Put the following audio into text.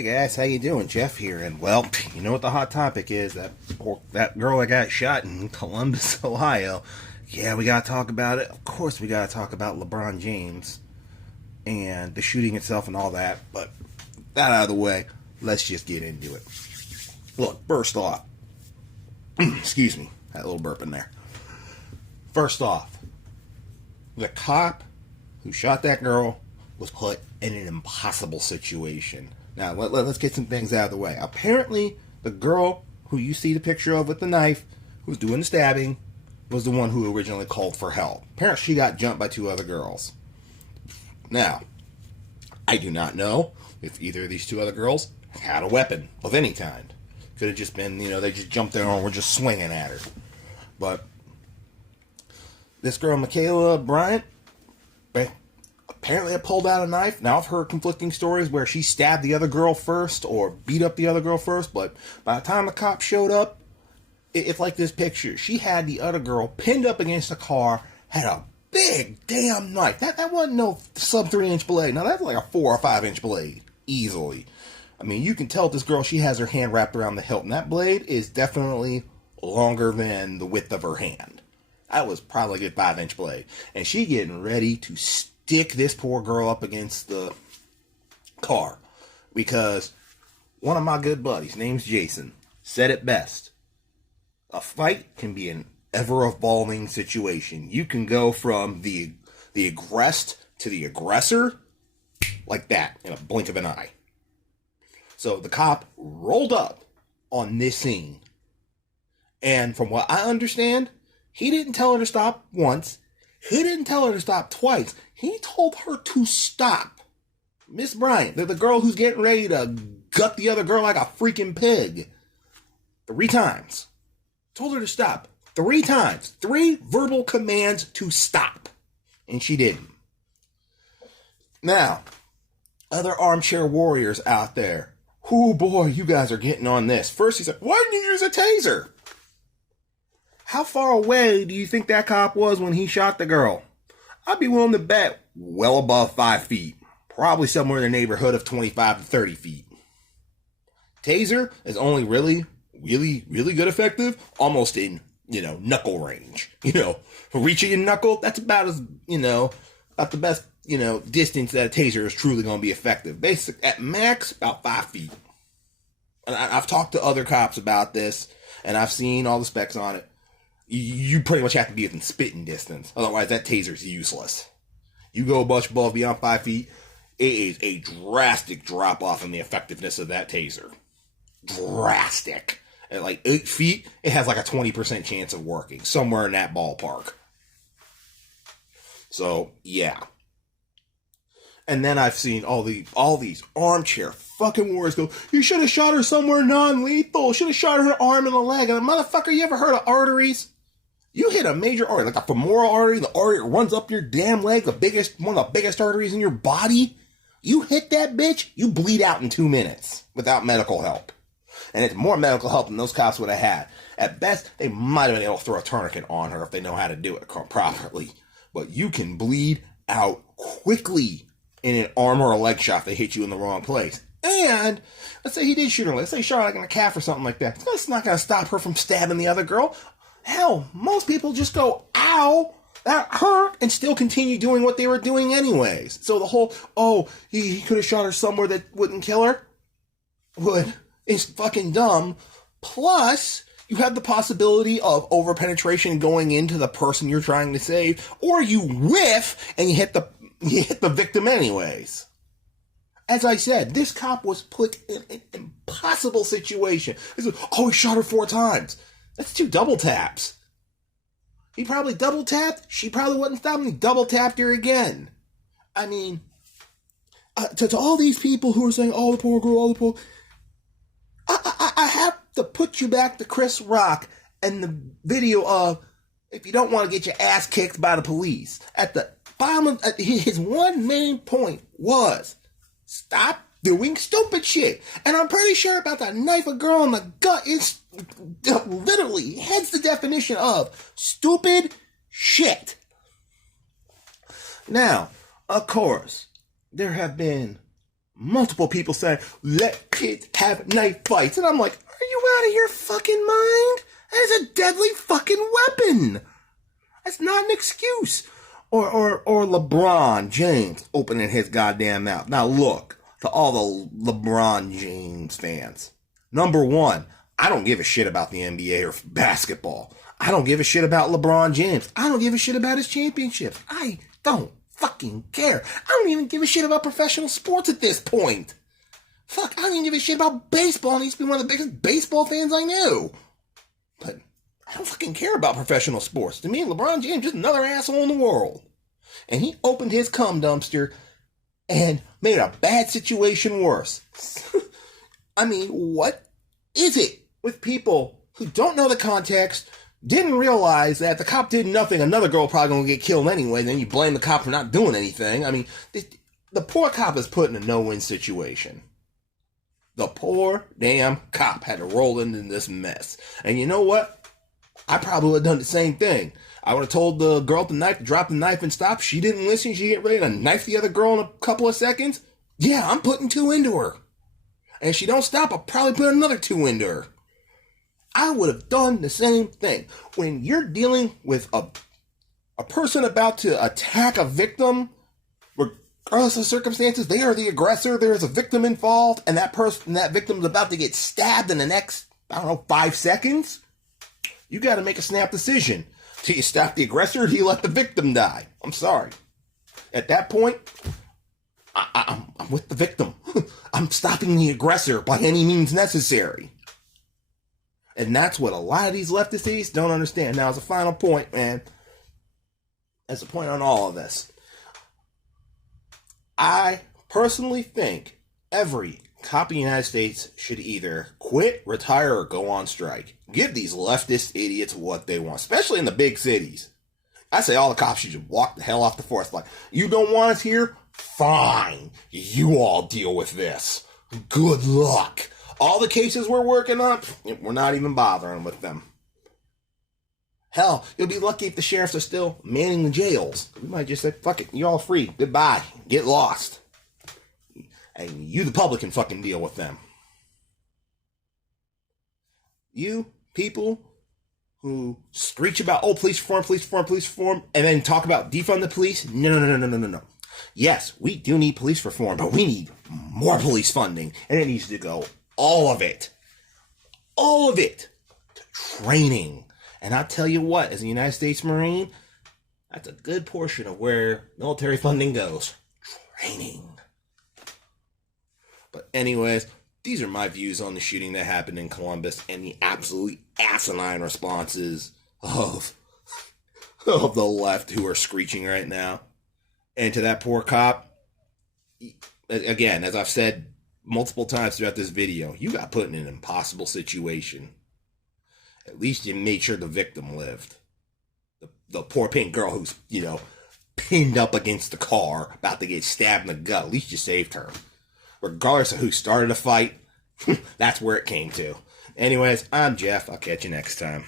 Hey guys, how you doing? Jeff here, and well, you know what the hot topic is? That girl that got shot in Columbus, Ohio. Yeah, we gotta talk about it. Of course, we gotta talk about LeBron James and the shooting itself and all that. But that out of the way, let's just get into it. Look, first off, excuse me, that little burp in there. First off, the cop who shot that girl was put in an impossible situation. Now, let's get some things out of the way. Apparently, the girl who you see the picture of with the knife, who's doing the stabbing, was the one who originally called for help. Apparently, she got jumped by two other girls. Now, I do not know if either of these two other girls had a weapon of any kind. Could have just been, they just jumped there and were just swinging at her. But this girl, Michaela Bryant, apparently I pulled out a knife. Now I've heard conflicting stories where she stabbed the other girl first or beat up the other girl first, but by the time the cop showed up, it's like this picture. She had the other girl pinned up against the car, had a big damn knife. That wasn't no sub 3-inch blade. Now that's like a 4 or 5-inch blade, easily. I mean, you can tell this girl, she has her hand wrapped around the hilt, and that blade is definitely longer than the width of her hand. That was probably a good 5-inch blade. And she getting ready to stick this poor girl up against the car. Because one of my good buddies, name's Jason, said it best. A fight can be an ever-evolving situation. You can go from the aggressed to the aggressor like that in a blink of an eye. So the cop rolled up on this scene. And from what I understand, he didn't tell her to stop once. He didn't tell her to stop twice. He told her to stop. Miss Bryant, the girl who's getting ready to gut the other girl like a freaking pig. 3 times. Told her to stop. 3 times. 3 verbal commands to stop. And she didn't. Now, other armchair warriors out there. Oh boy, you guys are getting on this. First he said, why didn't you use a taser? How far away do you think that cop was when he shot the girl? I'd be willing to bet well above 5 feet. Probably somewhere in the neighborhood of 25 to 30 feet. Taser is only really good effective almost in, knuckle range. Reaching in knuckle, that's about as, about the best, distance that a taser is truly going to be effective. At max, about 5 feet. And I've talked to other cops about this, and I've seen all the specs on it. You pretty much have to be within spitting distance. Otherwise, that taser's useless. You go much above beyond 5 feet, it is a drastic drop-off in the effectiveness of that taser. Drastic. At like 8 feet, it has like a 20% chance of working. Somewhere in that ballpark. So, yeah. And then I've seen all these armchair fucking warriors go, you should have shot her somewhere non-lethal. Should have shot her in the arm and the leg. And motherfucker, you ever heard of arteries? You hit a major artery, like a femoral artery, the artery runs up your damn leg, one of the biggest arteries in your body. You hit that bitch, you bleed out in 2 minutes without medical help. And it's more medical help than those cops would have had. At best, they might have been able to throw a tourniquet on her if they know how to do it properly. But you can bleed out quickly in an arm or a leg shot if they hit you in the wrong place. And let's say he did shoot her. Let's say he shot her like in the calf or something like that. That's not going to stop her from stabbing the other girl. Hell, most people just go, ow, that hurt, and still continue doing what they were doing anyways. So the whole, he could have shot her somewhere that wouldn't kill her, is fucking dumb. Plus, you have the possibility of overpenetration going into the person you're trying to save, or you whiff and you hit the victim anyways. As I said, this cop was put in an impossible situation. He said, he shot her 4 times. That's 2 double taps. He probably double tapped. She probably wouldn't stop him. He double tapped her again. I mean, to all these people who are saying, the poor girl, I have to put you back to Chris Rock and the video of, if you don't want to get your ass kicked by the police. At the bottom of his one main point was, stop doing stupid shit. And I'm pretty sure about that knife a girl in the gut is literally heads the definition of stupid shit. Now, of course, there have been multiple people saying, let kids have knife fights. And I'm like, are you out of your fucking mind? That is a deadly fucking weapon. That's not an excuse. Or LeBron James opening his goddamn mouth. Now look, to all the LeBron James fans. Number one, I don't give a shit about the NBA or basketball. I don't give a shit about LeBron James. I don't give a shit about his championships. I don't fucking care. I don't even give a shit about professional sports at this point. Fuck, I don't even give a shit about baseball, and he used to be one of the biggest baseball fans I knew. But I don't fucking care about professional sports. To me, LeBron James is just another asshole in the world. And he opened his cum dumpster and made a bad situation worse. I mean, what is it with people who don't know the context, didn't realize that the cop did nothing, another girl probably gonna get killed anyway, then you blame the cop for not doing anything? I mean, the poor cop is put in a no-win situation. The poor damn cop had to roll into this mess. And you know what? I probably would have done the same thing. I would have told the girl with the knife to drop the knife and stop. She didn't listen. She get ready to knife the other girl in a couple of seconds. Yeah, I'm putting 2 into her. And if she don't stop, I'll probably put another 2 into her. I would have done the same thing. When you're dealing with a person about to attack a victim, regardless of circumstances, they are the aggressor, there's a victim involved, and that victim's about to get stabbed in the next, 5 seconds, you got to make a snap decision. Do you stop the aggressor, or do you let the victim die? I'm sorry. At that point, I'm with the victim. I'm stopping the aggressor by any means necessary. And that's what a lot of these leftists don't understand. Now, as a final point, man, as a point on all of this, I personally think every cop in the United States should either quit, retire, or go on strike. Give these leftist idiots what they want, especially in the big cities. I say all the cops should just walk the hell off the force line. You don't want us here? Fine. You all deal with this. Good luck. All the cases we're working on, we're not even bothering with them. Hell, you'll be lucky if the sheriffs are still manning the jails. We might just say, fuck it, you're all free. Goodbye. Get lost. And you, the public, can fucking deal with them. You people who screech about, police reform, and then talk about defund the police. No. Yes, we do need police reform, but we need more police funding. And it needs to go, all of it, to training. And I'll tell you what, as a United States Marine, that's a good portion of where military funding goes. Training. But anyways, these are my views on the shooting that happened in Columbus and the absolutely asinine responses of the left who are screeching right now. And to that poor cop, again, as I've said multiple times throughout this video, you got put in an impossible situation. At least you made sure the victim lived. The poor pink girl who's, pinned up against the car, about to get stabbed in the gut, at least you saved her. Regardless of who started a fight, that's where it came to. Anyways, I'm Jeff. I'll catch you next time.